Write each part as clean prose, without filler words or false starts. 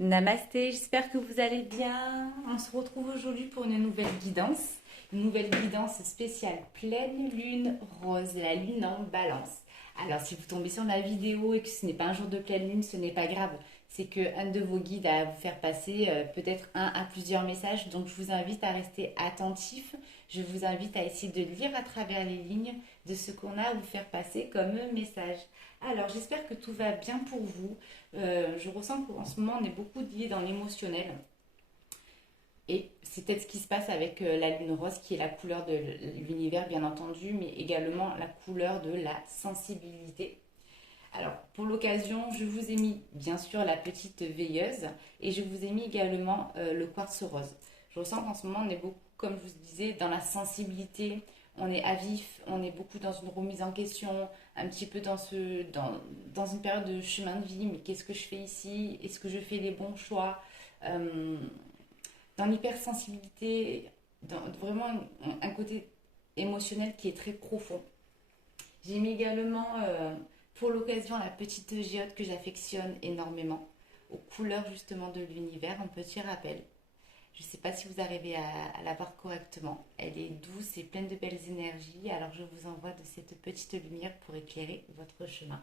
Namasté, j'espère que vous allez bien. On se retrouve aujourd'hui pour une nouvelle guidance. Une nouvelle guidance spéciale pleine lune rose, la lune en balance. Alors si vous tombez sur ma vidéo et que ce n'est pas un jour de pleine lune, ce n'est pas grave. C'est qu'un de vos guides a à vous faire passer peut-être un à plusieurs messages. Donc je vous invite à rester attentif. Je vous invite à essayer de lire à travers les lignes de ce qu'on a à vous faire passer comme message. Alors j'espère que tout va bien pour vous. Je ressens qu'en ce moment, on est beaucoup lié dans l'émotionnel. Et c'est peut-être ce qui se passe avec la lune rose, qui est la couleur de l'univers, bien entendu, mais également la couleur de la sensibilité. Alors, pour l'occasion, je vous ai mis, bien sûr, la petite veilleuse et je vous ai mis également le quartz rose. Je ressens qu'en ce moment, on est beaucoup, comme je vous disais, dans la sensibilité. On est à vif, on est beaucoup dans une remise en question, un petit peu dans une période de chemin de vie. Mais qu'est-ce que je fais ici? Est-ce que je fais les bons choix? Euh, Dans l'hypersensibilité, dans vraiment un côté émotionnel qui est très profond. J'ai mis également pour l'occasion la petite géode que j'affectionne énormément, aux couleurs justement de l'univers, un petit rappel. Je ne sais pas si vous arrivez à la voir correctement. Elle est douce et pleine de belles énergies, alors je vous envoie de cette petite lumière pour éclairer votre chemin.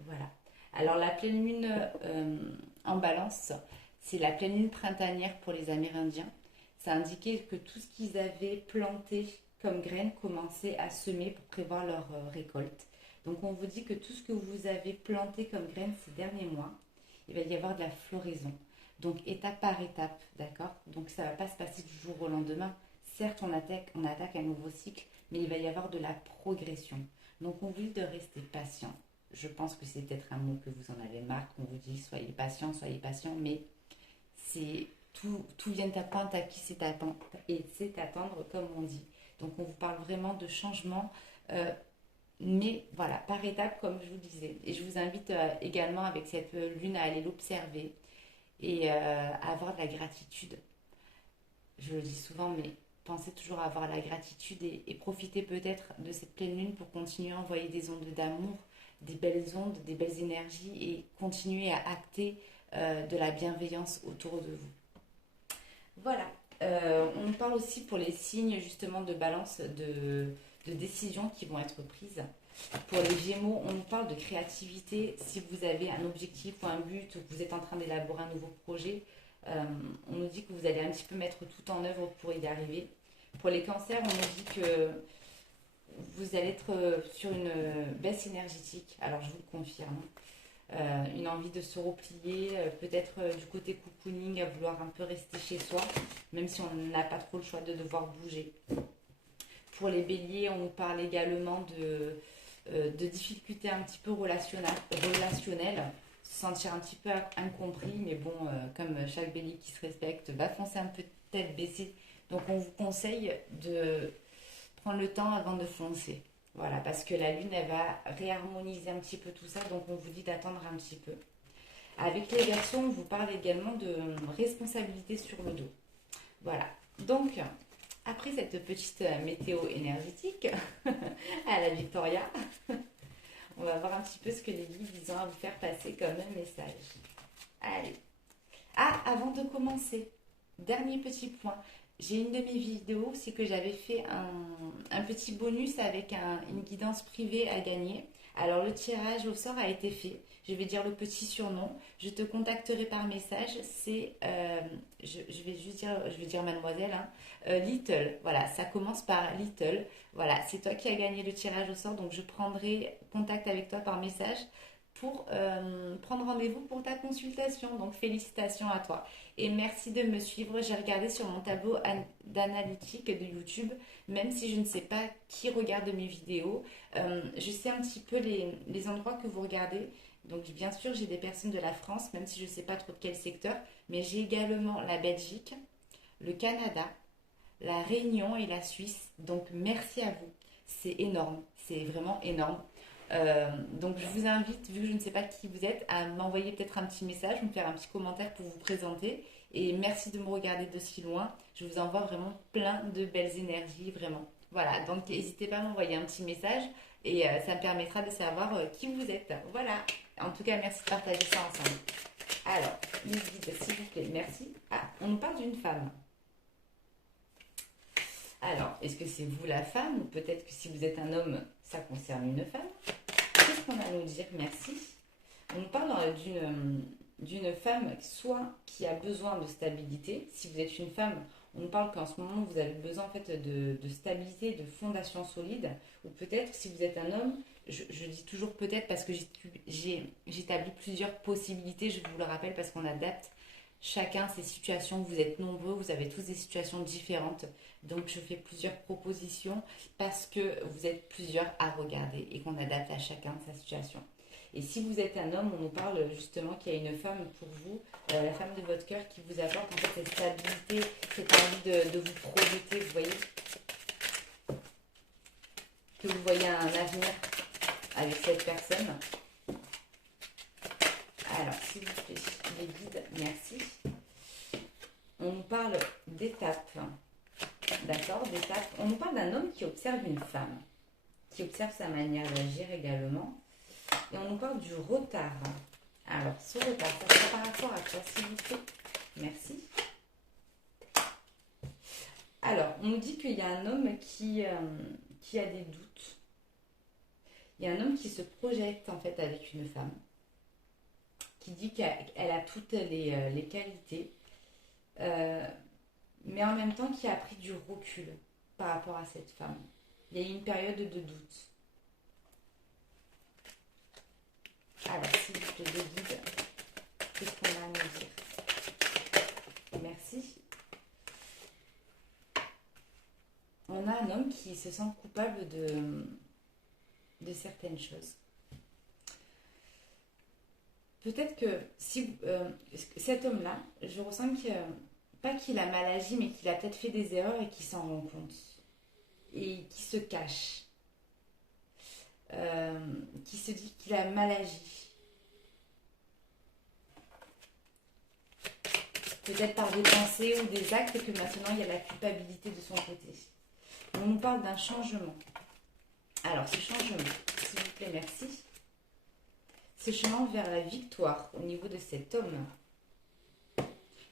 Voilà. Alors la pleine lune en balance, c'est la pleine lune printanière pour les Amérindiens. Ça indiquait que tout ce qu'ils avaient planté comme graines commençait à semer pour prévoir leur récolte. Donc on vous dit que tout ce que vous avez planté comme graines ces derniers mois, il va y avoir de la floraison. Donc étape par étape, d'accord? Donc ça ne va pas se passer du jour au lendemain. Certes, on attaque un nouveau cycle, mais il va y avoir de la progression. Donc on vous dit de rester patient. Je pense que c'est peut-être un mot que vous en avez marre, qu'on vous dit soyez patient, mais c'est tout vient d'apprendre à qui c'est attendre, et c'est attendre comme on dit. Donc on vous parle vraiment de changement, euh, mais voilà, par étapes comme je vous disais. Et je vous invite également avec cette lune à aller l'observer et à avoir de la gratitude. Je le dis souvent, mais pensez toujours à avoir la gratitude et profitez peut-être de cette pleine lune pour continuer à envoyer des ondes d'amour, des belles ondes, des belles énergies et continuer à acter de la bienveillance autour de vous. Voilà. On parle aussi pour les signes justement de balance, de décisions qui vont être prises. Pour les Gémeaux, on nous parle de créativité. Si vous avez un objectif ou un but ou que vous êtes en train d'élaborer un nouveau projet, on nous dit que vous allez un petit peu mettre tout en œuvre pour y arriver. Pour les cancers, on nous dit que vous allez être sur une baisse énergétique. Alors je vous le confirme. Une envie de se replier, peut-être du côté cocooning, à vouloir un peu rester chez soi, même si on n'a pas trop le choix de devoir bouger. Pour les béliers, on parle également de difficultés un petit peu relationnelles, se sentir un petit peu incompris, mais bon, comme chaque bélier qui se respecte, va foncer un peu tête baissée. Donc on vous conseille de prendre le temps avant de foncer. Voilà, parce que la lune, elle va réharmoniser un petit peu tout ça, donc on vous dit d'attendre un petit peu. Avec les versions, on vous parle également de responsabilité sur le dos. Voilà. Donc, après cette petite météo énergétique à la Victoria, on va voir un petit peu ce que les guides ont à vous faire passer comme un message. Allez. Ah, avant de commencer, dernier petit point. J'ai une de mes vidéos, c'est que j'avais fait un petit bonus avec une guidance privée à gagner. Alors le tirage au sort a été fait. Je vais dire le petit surnom. Je te contacterai par message. C'est, je vais dire mademoiselle, hein, Little. Voilà, ça commence par Little. Voilà, c'est toi qui as gagné le tirage au sort. Donc je prendrai contact avec toi par message pour prendre rendez-vous pour ta consultation. Donc félicitations à toi. Et merci de me suivre. J'ai regardé sur mon tableau d'analytique de YouTube, même si je ne sais pas qui regarde mes vidéos, je sais un petit peu les endroits que vous regardez. Donc bien sûr, j'ai des personnes de la France, même si je ne sais pas trop de quel secteur, mais j'ai également la Belgique, le Canada, la Réunion et la Suisse. Donc merci à vous. C'est énorme, c'est vraiment énorme. Donc je vous invite, vu que je ne sais pas qui vous êtes, à m'envoyer peut-être un petit message, me faire un petit commentaire pour vous présenter. Et merci de me regarder de si loin. Je vous envoie vraiment plein de belles énergies, vraiment. Voilà, donc n'hésitez pas à m'envoyer un petit message et ça me permettra de savoir qui vous êtes. Voilà, En tout cas, merci de partager ça ensemble. Alors, les guides, s'il vous plaît, merci. Ah, on nous parle d'une femme. Alors, est-ce que c'est vous la femme ou peut-être que si vous êtes un homme, ça concerne une femme? Qu'est-ce qu'on a à nous dire? Merci. On nous parle d'une femme, soit qui a besoin de stabilité. Si vous êtes une femme, on nous parle qu'en ce moment, vous avez besoin en fait de stabilité, de fondation solide. Ou peut-être, si vous êtes un homme, je dis toujours peut-être parce que j'établis plusieurs possibilités, je vous le rappelle, parce qu'on adapte chacun ses situations. Vous êtes nombreux, vous avez tous des situations différentes. Donc, je fais plusieurs propositions parce que vous êtes plusieurs à regarder et qu'on adapte à chacun sa situation. Et si vous êtes un homme, on nous parle justement qu'il y a une femme pour vous, la femme de votre cœur qui vous apporte en fait cette stabilité, cette envie de vous projeter, vous voyez, que vous voyez un avenir avec cette personne. Alors, s'il vous plaît, les guides, merci. On nous parle d'étapes, d'accord, d'étapes. On nous parle d'un homme qui observe une femme, qui observe sa manière d'agir également. Et on nous parle du retard. Alors, ce retard, ça sera par rapport à quoi, s'il vous plaît? Merci. Alors, on nous dit qu'il y a un homme qui a des doutes. Il y a un homme qui se projette en fait avec une femme, qui dit qu'elle a toutes les qualités, mais en même temps qui a pris du recul par rapport à cette femme. Il y a eu une période de doute. Alors, s'il vous plaît, les guides, qu'est-ce qu'on a à nous dire? Merci. On a un homme qui se sent coupable de certaines choses. Peut-être que si cet homme-là, je ressens pas qu'il a mal agi, mais qu'il a peut-être fait des erreurs et qu'il s'en rend compte. Et qui se cache. Qui se dit qu'il a mal agi. Peut-être par des pensées ou des actes et que maintenant il y a la culpabilité de son côté. On nous parle d'un changement. Alors, ce changement, s'il vous plaît, merci. Ce chemin vers la victoire au niveau de cet homme.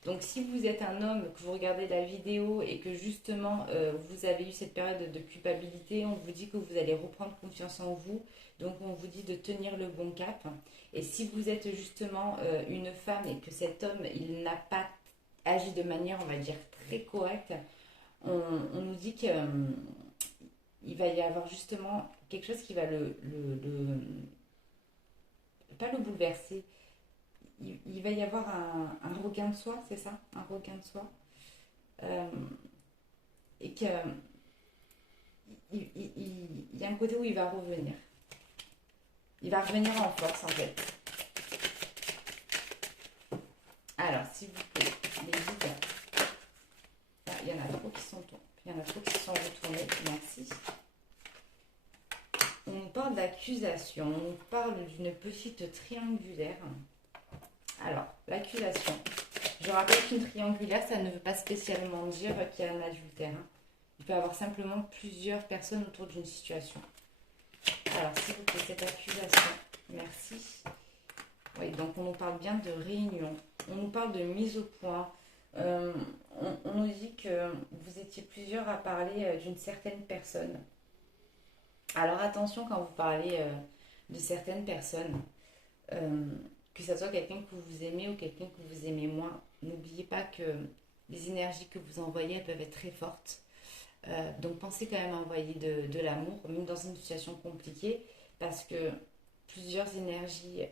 Donc, si vous êtes un homme, que vous regardez la vidéo et que justement vous avez eu cette période de culpabilité, on vous dit que vous allez reprendre confiance en vous. Donc, on vous dit de tenir le bon cap. Et si vous êtes justement une femme et que cet homme, il n'a pas agi de manière, on va dire, très correcte, on nous dit qu'il va y avoir justement quelque chose qui va pas le bouleverser. Il va y avoir un regain de soi, c'est ça? Un regain de soi. Et qu'il y a un côté où il va revenir. Il va revenir en force, en fait. Alors, s'il vous plaît, les guides. Ah, il y en a trop qui sont tombés. Il y en a trop qui se sont retournés. Merci. On nous parle d'accusation. On nous parle d'une petite triangulaire. Alors, l'accusation. Je rappelle qu'une triangulaire, ça ne veut pas spécialement dire qu'il y a un adultère. Il peut y avoir simplement plusieurs personnes autour d'une situation. Alors, s'il vous plaît, cette accusation. Merci. Oui, donc on nous parle bien de réunion. On nous parle de mise au point. On nous dit que vous étiez plusieurs à parler d'une certaine personne. Alors, attention quand vous parlez de certaines personnes. Que ce soit quelqu'un que vous aimez ou quelqu'un que vous aimez moins, n'oubliez pas que les énergies que vous envoyez, elles peuvent être très fortes. Donc pensez quand même à envoyer de l'amour, même dans une situation compliquée, parce que plusieurs énergies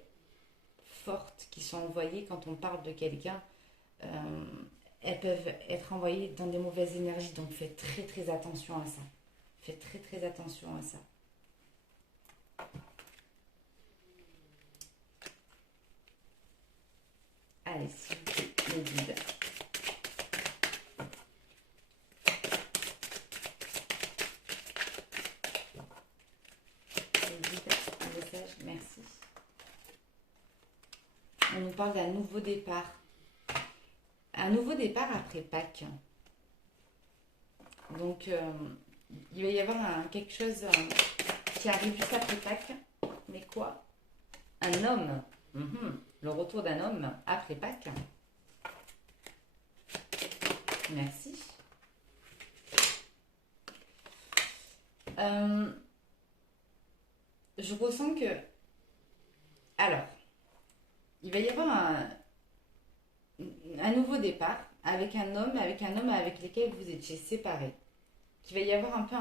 fortes qui sont envoyées quand on parle de quelqu'un, elles peuvent être envoyées dans des mauvaises énergies. Donc faites très très attention à ça. Faites très très attention à ça. Allez, s'il vous plaît, les guides. Les guides, un message, merci. On nous parle d'un nouveau départ. Un nouveau départ après Pâques. Donc, il va y avoir quelque chose qui arrive juste après Pâques. Mais quoi? un homme. Le retour d'un homme après Pâques. Merci. Je ressens que... Alors, il va y avoir un nouveau départ avec un homme avec lequel vous étiez séparés. Il va y avoir un peu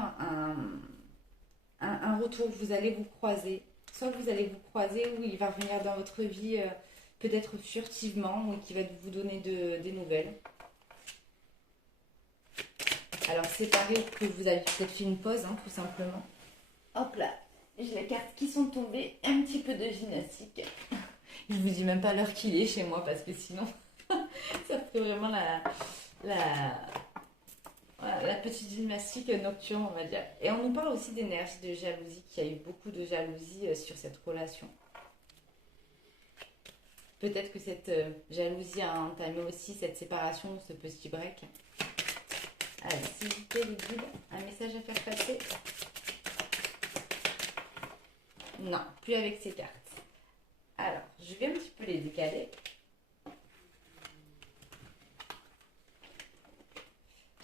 un retour, vous allez vous croiser. Soit vous allez vous croiser ou il va revenir dans votre vie peut-être furtivement ou qui va vous donner des nouvelles. Alors séparés, que vous avez peut-être fait une pause, tout simplement. Hop là, j'ai les cartes qui sont tombées, un petit peu de gymnastique. Je vous dis même pas l'heure qu'il est chez moi parce que sinon, ça ferait vraiment la petite gymnastique nocturne, on va dire. Et on nous parle aussi d'énergie de jalousie, qu'il y a eu beaucoup de jalousie sur cette relation. Peut-être que cette jalousie a entamé aussi cette séparation, ce petit break. Allez, s'il vous plaît, les guides, un message à faire passer? Non, plus avec ces cartes. Alors, je vais un petit peu les décaler.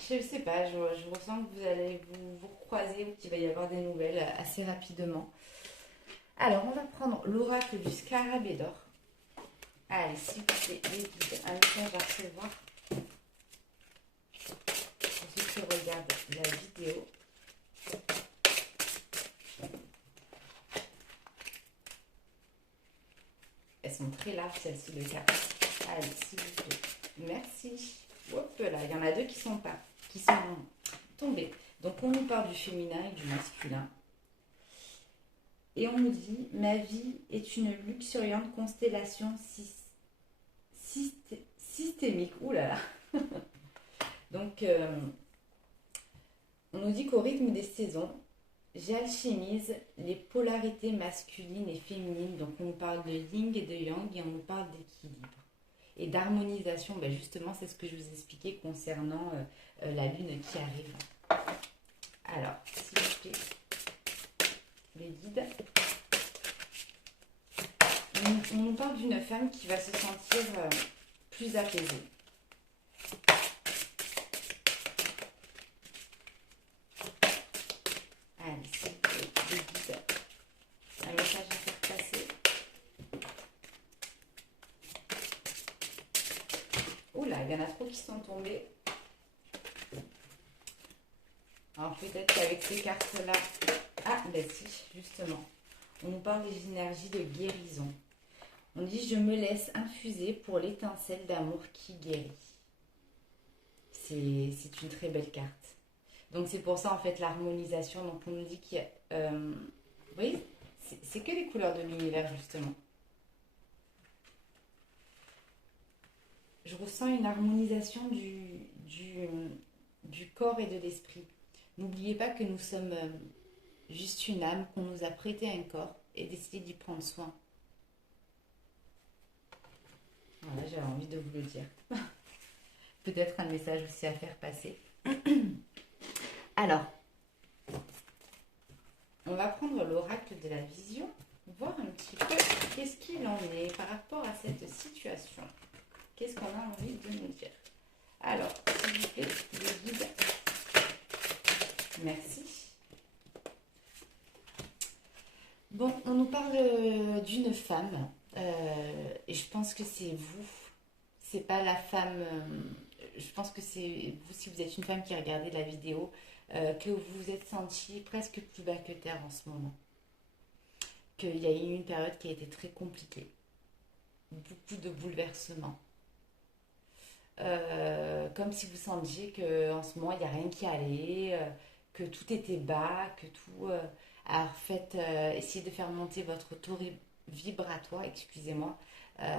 Je ne sais pas, je ressens que vous allez vous croiser ou qu'il va y avoir des nouvelles assez rapidement. Alors, on va prendre l'oracle du scarabée d'or. Allez, s'il vous plaît, les guides, un message à recevoir. Pour ceux qui regardent la vidéo. Elles sont très larges, celles-ci de cartes. Allez, s'il vous plaît. Merci. Hop là, il y en a deux qui sont tombés. Donc, on nous parle du féminin et du masculin. Et on nous dit, ma vie est une luxuriante constellation systémique. Ouh là là. Donc, on nous dit qu'au rythme des saisons, j'alchimise les polarités masculines et féminines. Donc, on nous parle de yin et de yang et on nous parle d'équilibre. Et d'harmonisation, justement, c'est ce que je vous expliquais concernant la lune qui arrive. Alors, s'il vous plaît, les guides. On nous parle d'une femme qui va se sentir plus apaisée. Allez, s'il vous plaît, les guides. Un message à faire passer. Oula, il y en a trop qui sont tombés. Alors peut-être qu'avec ces cartes-là... Ah, si, justement. On nous parle des énergies de guérison. On dit, je me laisse infuser pour l'étincelle d'amour qui guérit. C'est une très belle carte. Donc c'est pour ça, en fait, l'harmonisation. Donc on nous dit qu'il y a... vous voyez, c'est que les couleurs de l'univers, justement. Je ressens une harmonisation du corps et de l'esprit. N'oubliez pas que nous sommes juste une âme, qu'on nous a prêté un corps et décidé d'y prendre soin. Voilà, j'avais envie de vous le dire. Peut-être un message aussi à faire passer. Alors, on va prendre l'oracle de la vision, voir un petit peu qu'est-ce qu'il en est par rapport à cette situation. Qu'est-ce qu'on a envie de nous dire? Alors, s'il vous plaît, les guides. Merci. Bon, on nous parle d'une femme. Et je pense que c'est vous. C'est pas la femme. Je pense que c'est vous, si vous êtes une femme qui regardait la vidéo, que vous vous êtes senti presque plus bas que terre en ce moment. Qu'il y a eu une période qui a été très compliquée. Beaucoup de bouleversements. Comme si vous sentiez qu'en ce moment, il n'y a rien qui allait, que tout était bas, que tout... alors faites, essayez de faire monter votre taux vibratoire, excusez-moi,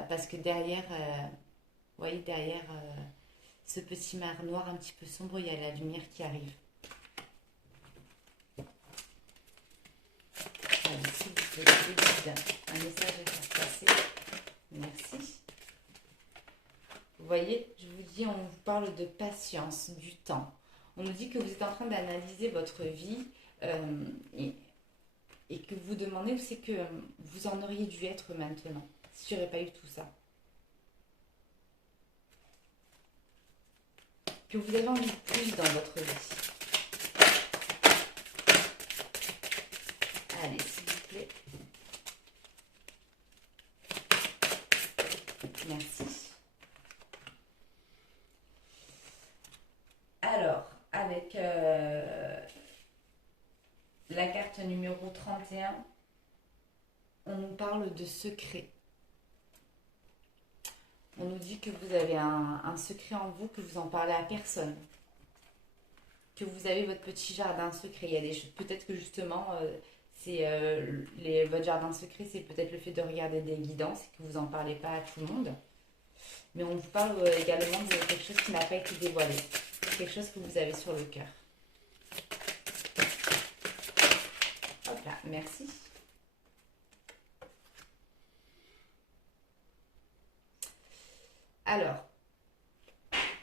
parce que derrière, vous voyez, derrière ce petit mar noir un petit peu sombre, il y a la lumière qui arrive. Allez, s'il vous plaît, les guides, un message à faire passer. Merci. Vous voyez, je vous dis, on vous parle de patience, du temps. On nous dit que vous êtes en train d'analyser votre vie et que vous demandez où c'est que vous en auriez dû être maintenant, si j'aurais pas eu tout ça. Que vous avez envie de plus dans votre vie. Allez, s'il vous plaît. Merci. Alors, avec la carte numéro 31, on nous parle de secret. On nous dit que vous avez un secret en vous, que vous en parlez à personne. Que vous avez votre petit jardin secret. Il y a des choses, peut-être que justement, votre jardin secret, c'est peut-être le fait de regarder des guidances et que vous n'en parlez pas à tout le monde. Mais on vous parle également de quelque chose qui n'a pas été dévoilé. Quelque chose que vous avez sur le cœur. Hop là, merci. Alors,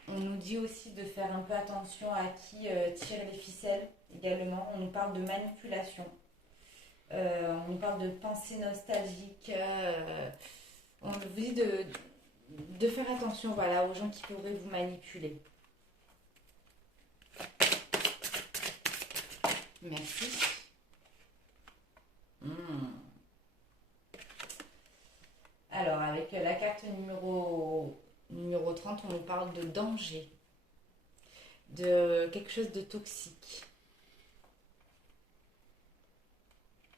on nous dit aussi de faire un peu attention à qui tire les ficelles également. On nous parle de manipulation. On nous parle de pensée nostalgique. On nous dit de faire attention, voilà, aux gens qui pourraient vous manipuler. Merci. Alors, avec la carte numéro 30, on nous parle de danger, de quelque chose de toxique.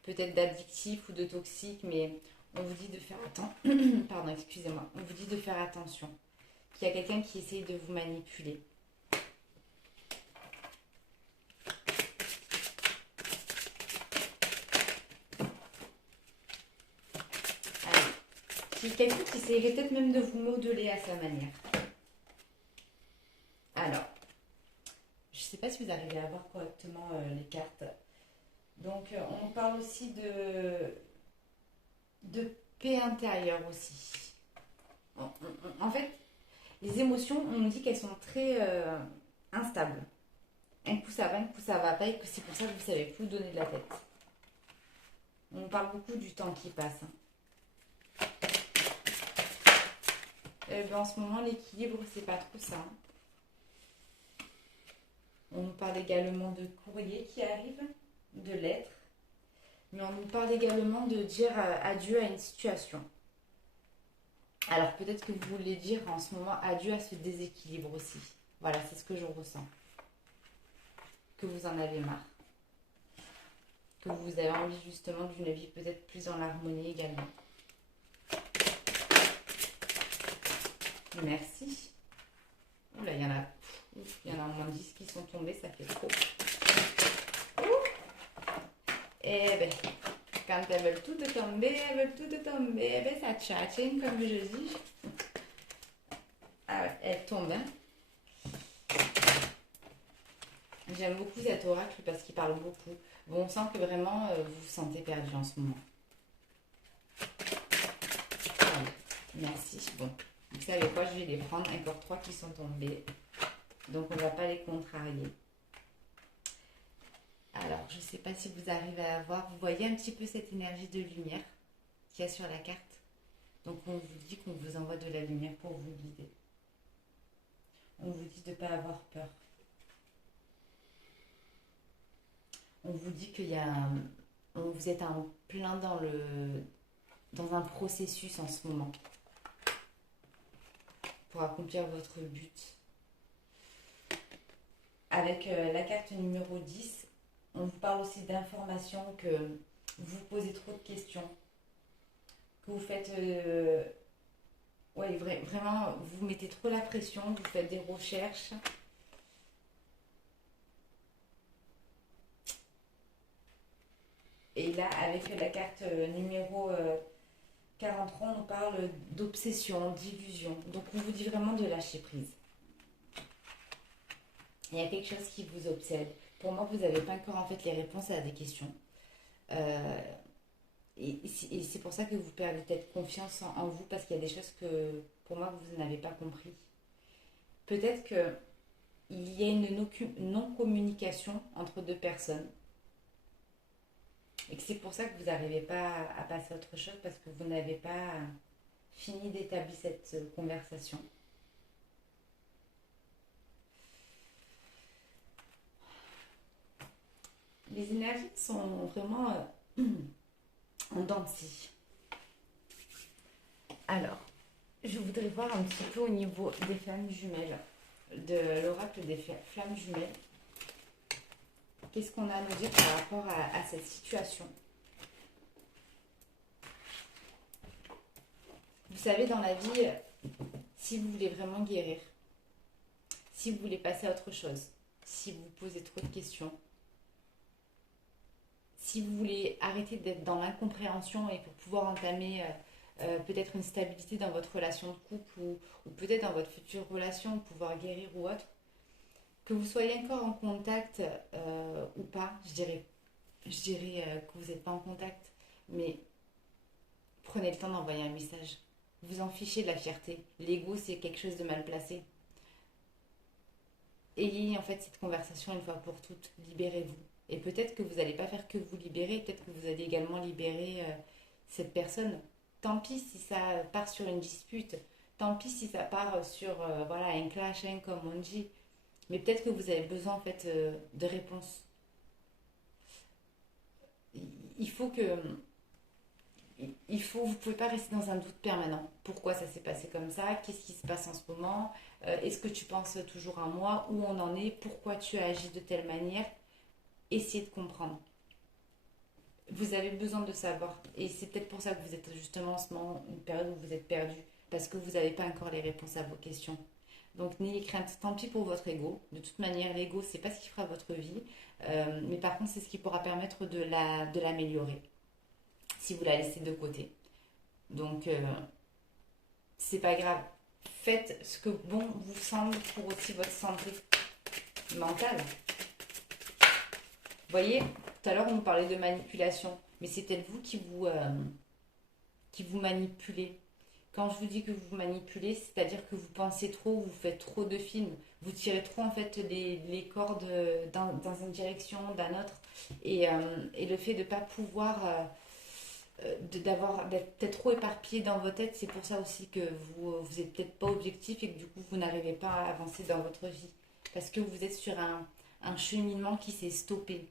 Peut-être d'addictif ou de toxique, mais on vous dit de faire attention. Pardon, excusez-moi. On vous dit de faire attention. Qu'il y a quelqu'un qui essaye de vous manipuler. Quelqu'un qui essaierait peut-être même de vous modeler à sa manière. Alors, je ne sais pas si vous arrivez à voir correctement les cartes. Donc, on parle aussi de paix intérieure aussi. En fait, les émotions, on nous dit qu'elles sont très instables. Un coup ça va pas et que c'est pour ça que vous ne savez plus donner de la tête. On parle beaucoup du temps qui passe. En ce moment, l'équilibre, c'est pas trop ça. On nous parle également de courrier qui arrive, de lettres. Mais on nous parle également de dire adieu à une situation. Alors peut-être que vous voulez dire en ce moment adieu à ce déséquilibre aussi. Voilà, c'est ce que je ressens. Que vous en avez marre. Que vous avez envie justement d'une vie peut-être plus dans l'harmonie également. Merci. Oula, il y en a au moins 10 qui sont tombés, ça fait trop. Et ben, quand elles veulent toutes tomber, eh ben, ça tchatchine, comme je dis. Ah ouais, elles tombent, hein. J'aime beaucoup cet oracle parce qu'il parle beaucoup. Bon, on sent que vraiment, vous vous sentez perdu en ce moment. Voilà. Merci. Bon. Vous savez quoi, je vais les prendre. Encore 3 qui sont tombés. Donc, on ne va pas les contrarier. Alors, je ne sais pas si vous arrivez à voir. Vous voyez un petit peu cette énergie de lumière qu'il y a sur la carte. Donc, on vous dit qu'on vous envoie de la lumière pour vous guider. On vous dit de ne pas avoir peur. On vous dit qu'il y a... Vous êtes en plein dans un processus en ce moment. Pour accomplir votre but. Avec la carte numéro 10, on vous parle aussi d'informations, que vous posez trop de questions, que vous faites... vraiment, vous mettez trop la pression, vous faites des recherches. Et là, avec la carte numéro 43, on nous parle d'obsession, d'illusion. Donc, on vous dit vraiment de lâcher prise. Il y a quelque chose qui vous obsède. Pour moi, vous n'avez pas encore en fait les réponses à des questions. Et c'est pour ça que vous perdez peut-être confiance en vous, parce qu'il y a des choses que, pour moi, vous n'avez pas compris. Peut-être qu'il y a une non-communication entre deux personnes. Et que c'est pour ça que vous n'arrivez pas à passer à autre chose parce que vous n'avez pas fini d'établir cette conversation. Les énergies sont vraiment en dents de scie. Alors, je voudrais voir un petit peu au niveau des flammes jumelles, de l'oracle des flammes jumelles. Qu'est-ce qu'on a à nous dire par rapport à cette situation? Vous savez, dans la vie, si vous voulez vraiment guérir, si vous voulez passer à autre chose, si vous posez trop de questions, si vous voulez arrêter d'être dans l'incompréhension et pour pouvoir entamer peut-être une stabilité dans votre relation de couple ou peut-être dans votre future relation, pouvoir guérir ou autre, que vous soyez encore en contact ou pas, je dirais que vous n'êtes pas en contact, mais prenez le temps d'envoyer un message. Vous en fichez de la fierté. L'ego, c'est quelque chose de mal placé. Ayez en fait cette conversation une fois pour toutes. Libérez-vous. Et peut-être que vous n'allez pas faire que vous libérer, peut-être que vous allez également libérer cette personne. Tant pis si ça part sur une dispute, tant pis si ça part sur voilà, un clash, hein, comme on dit. Mais peut-être que vous avez besoin en fait de réponses. Il faut que vous ne pouvez pas rester dans un doute permanent. Pourquoi ça s'est passé comme ça? Qu'est-ce qui se passe en ce moment? Est-ce que tu penses toujours à moi? Où on en est? Pourquoi tu as agi de telle manière? Essayez de comprendre. Vous avez besoin de savoir. Et c'est peut-être pour ça que vous êtes justement en ce moment, une période où vous êtes perdu. Parce que vous n'avez pas encore les réponses à vos questions. Donc n'ayez crainte, tant pis pour votre ego. De toute manière, l'ego, c'est pas ce qui fera votre vie. Mais par contre, c'est ce qui pourra permettre de l'améliorer. Si vous la laissez de côté. Donc, c'est pas grave. Faites ce que bon vous semble pour aussi votre santé mentale. Vous voyez, tout à l'heure on nous parlait de manipulation, mais c'est peut-être vous qui vous manipulez. Quand je vous dis que vous manipulez, c'est-à-dire que vous pensez trop, vous faites trop de films, vous tirez trop en fait les cordes dans une direction, d'un autre, et le fait de ne pas pouvoir d'être peut-être trop éparpillé dans votre tête, c'est pour ça aussi que vous êtes peut-être pas objectif et que du coup vous n'arrivez pas à avancer dans votre vie parce que vous êtes sur un cheminement qui s'est stoppé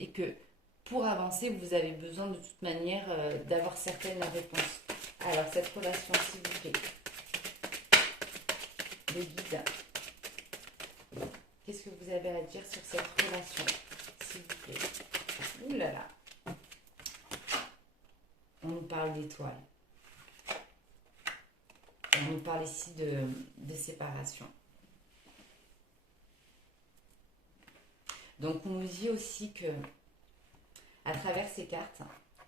et que pour avancer vous avez besoin de toute manière d'avoir certaines réponses. Alors cette relation, s'il vous plaît, le guide, qu'est-ce que vous avez à dire sur cette relation, s'il vous plaît? Ouh là là, on nous parle d'étoiles. On nous parle ici de séparation. Donc on nous dit aussi que à travers ces cartes,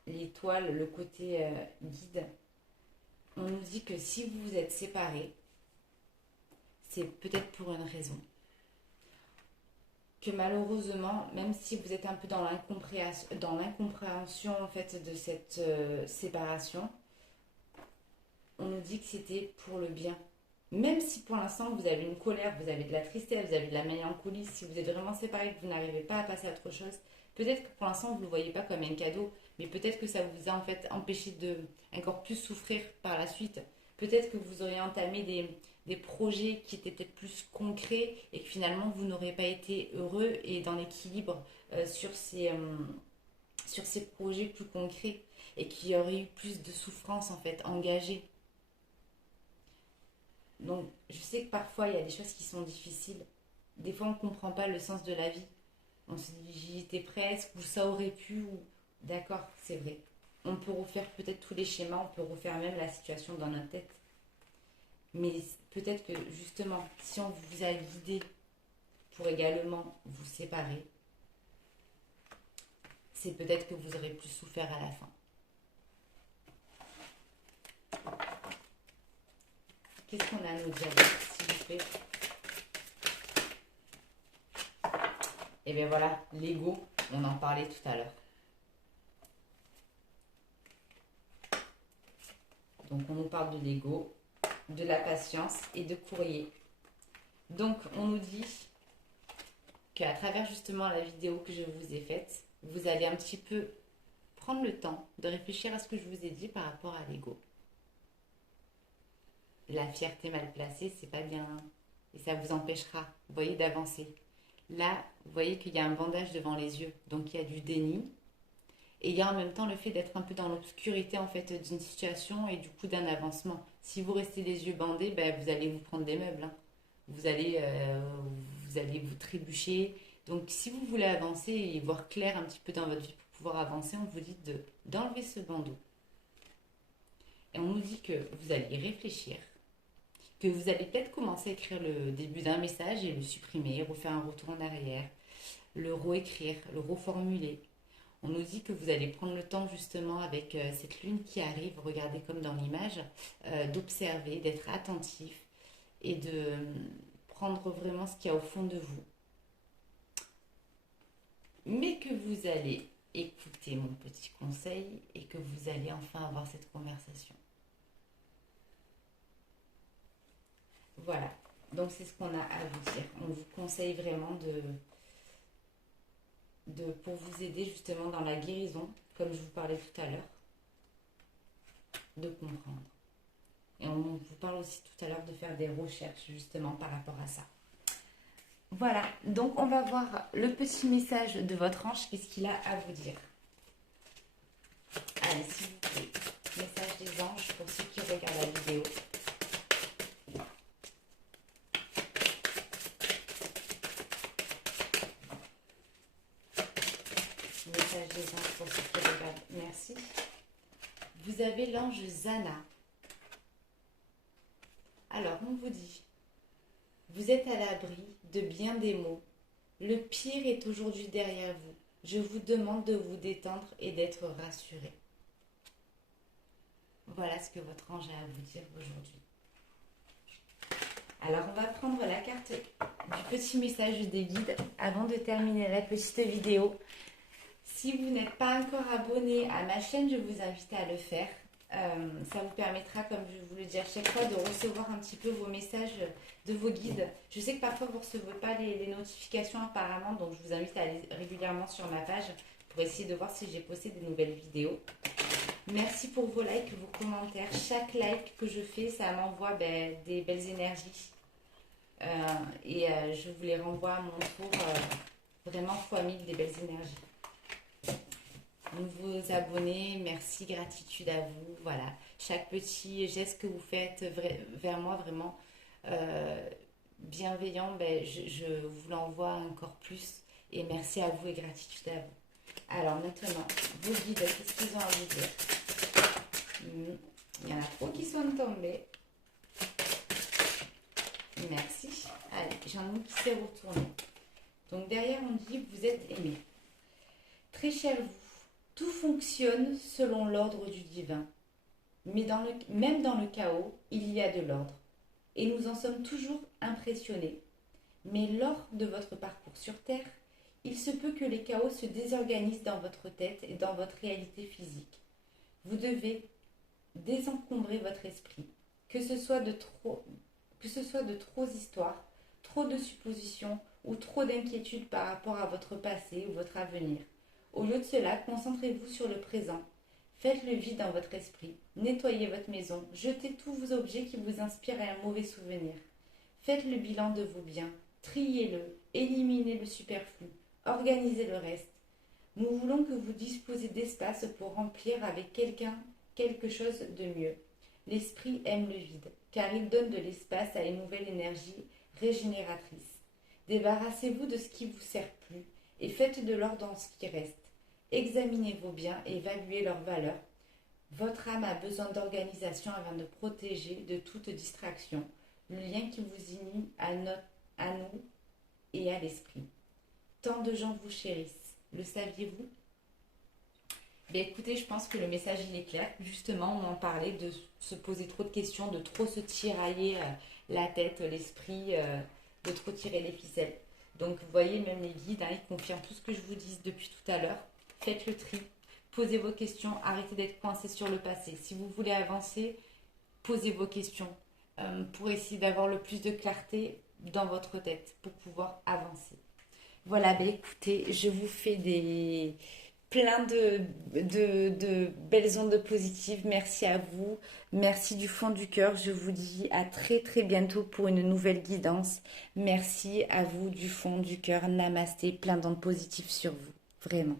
l'étoile, le côté guide, on nous dit que si vous vous êtes séparés, c'est peut-être pour une raison. Que malheureusement, même si vous êtes un peu dans l'incompréhension en fait de cette séparation, on nous dit que c'était pour le bien. Même si pour l'instant vous avez une colère, vous avez de la tristesse, vous avez de la mélancolie, si vous êtes vraiment séparés, que vous n'arrivez pas à passer à autre chose, peut-être que pour l'instant vous ne le voyez pas comme un cadeau, mais peut-être que ça vous a en fait empêché de encore plus souffrir par la suite. Peut-être que vous auriez entamé des projets qui étaient peut-être plus concrets et que finalement vous n'aurez pas été heureux et dans l'équilibre sur ces projets plus concrets et qu'il y aurait eu plus de souffrance en fait engagée. Donc je sais que parfois il y a des choses qui sont difficiles. Des fois on ne comprend pas le sens de la vie. On se dit j'y étais presque ou ça aurait pu ou d'accord, c'est vrai. On peut refaire peut-être tous les schémas, on peut refaire même la situation dans notre tête. Mais peut-être que justement, si on vous a guidé pour également vous séparer, c'est peut-être que vous aurez plus souffert à la fin. Qu'est-ce qu'on a à nous dire, s'il vous plaît? Et bien voilà, l'ego, on en parlait tout à l'heure. Donc on nous parle de l'ego, de la patience et de courrier. Donc on nous dit qu'à travers justement la vidéo que je vous ai faite, vous allez un petit peu prendre le temps de réfléchir à ce que je vous ai dit par rapport à l'ego. La fierté mal placée, c'est pas bien. Et ça vous empêchera, vous voyez, d'avancer. Là, vous voyez qu'il y a un bandage devant les yeux. Donc, il y a du déni. Et il y a en même temps le fait d'être un peu dans l'obscurité, en fait, d'une situation et du coup d'un avancement. Si vous restez les yeux bandés, ben, vous allez vous prendre des meubles, hein. Vous allez vous trébucher. Donc, si vous voulez avancer et voir clair un petit peu dans votre vie pour pouvoir avancer, on vous dit d'enlever ce bandeau. Et on nous dit que vous allez réfléchir, que vous allez peut-être commencer à écrire le début d'un message et le supprimer, refaire un retour en arrière, le réécrire, le reformuler. On nous dit que vous allez prendre le temps justement avec cette lune qui arrive, regardez comme dans l'image, d'observer, d'être attentif et de prendre vraiment ce qu'il y a au fond de vous. Mais que vous allez écouter mon petit conseil et que vous allez enfin avoir cette conversation. Voilà, donc c'est ce qu'on a à vous dire. On vous conseille vraiment pour vous aider justement dans la guérison, comme je vous parlais tout à l'heure, de comprendre. Et on vous parle aussi tout à l'heure de faire des recherches justement par rapport à ça. Voilà, donc on va voir le petit message de votre ange, qu'est-ce qu'il a à vous dire. Allez, s'il vous plaît, message des anges pour ceux qui regardent la vidéo. Message des anges pour ceux qui regardent. Merci. Vous avez l'ange Zana. Alors, on vous dit, vous êtes à l'abri de bien des maux. Le pire est aujourd'hui derrière vous. Je vous demande de vous détendre et d'être rassuré. Voilà ce que votre ange a à vous dire aujourd'hui. Alors, on va prendre la carte du petit message des guides avant de terminer la petite vidéo. Si vous n'êtes pas encore abonné à ma chaîne, je vous invite à le faire. Ça vous permettra, comme je vous le dis à chaque fois, de recevoir un petit peu vos messages de vos guides. Je sais que parfois vous ne recevez pas les notifications apparemment, donc je vous invite à aller régulièrement sur ma page pour essayer de voir si j'ai posté des nouvelles vidéos. Merci pour vos likes, vos commentaires. Chaque like que je fais, ça m'envoie des belles énergies. Je vous les renvoie à mon tour vraiment fois 1000 des belles énergies. Nouveaux abonnés, merci, gratitude à vous. Voilà, chaque petit geste que vous faites vers moi, vraiment bienveillant, je vous l'envoie encore plus. Et merci à vous et gratitude à vous. Alors maintenant, vos guides, qu'est-ce qu'ils ont à vous dire? Il y en a trop qui sont tombés. Merci. Allez, j'en ai qui s'est retourné. Donc derrière, on dit, vous êtes aimé. Très cher vous. Tout fonctionne selon l'ordre du divin. Mais même dans le chaos, il y a de l'ordre. Et nous en sommes toujours impressionnés. Mais lors de votre parcours sur Terre, il se peut que les chaos se désorganisent dans votre tête et dans votre réalité physique. Vous devez désencombrer votre esprit, que ce soit de trop histoires, trop de suppositions ou trop d'inquiétudes par rapport à votre passé ou votre avenir. Au lieu de cela, concentrez-vous sur le présent. Faites le vide dans votre esprit. Nettoyez votre maison. Jetez tous vos objets qui vous inspirent un mauvais souvenir. Faites le bilan de vos biens. Triez-le. Éliminez le superflu. Organisez le reste. Nous voulons que vous disposiez d'espace pour remplir avec quelque chose de mieux. L'esprit aime le vide, car il donne de l'espace à une nouvelle énergie régénératrice. Débarrassez-vous de ce qui ne vous sert plus et faites de l'ordre dans ce qui reste. Examinez vos biens et évaluez leur valeur. Votre âme a besoin d'organisation afin de protéger de toute distraction le lien qui vous unit à nous et à l'esprit. Tant de gens vous chérissent. Le saviez-vous? Écoutez, je pense que le message il est clair. Justement, on en parlait de se poser trop de questions, de trop se tirailler la tête, l'esprit, de trop tirer les ficelles. Donc, vous voyez, même les guides, ils confirment tout ce que je vous dis depuis tout à l'heure. Faites le tri, posez vos questions, arrêtez d'être coincé sur le passé. Si vous voulez avancer, posez vos questions pour essayer d'avoir le plus de clarté dans votre tête pour pouvoir avancer. Voilà, écoutez, je vous fais des plein de belles ondes positives. Merci à vous. Merci du fond du cœur. Je vous dis à très très bientôt pour une nouvelle guidance. Merci à vous du fond du cœur. Namasté. Plein d'ondes positives sur vous. Vraiment.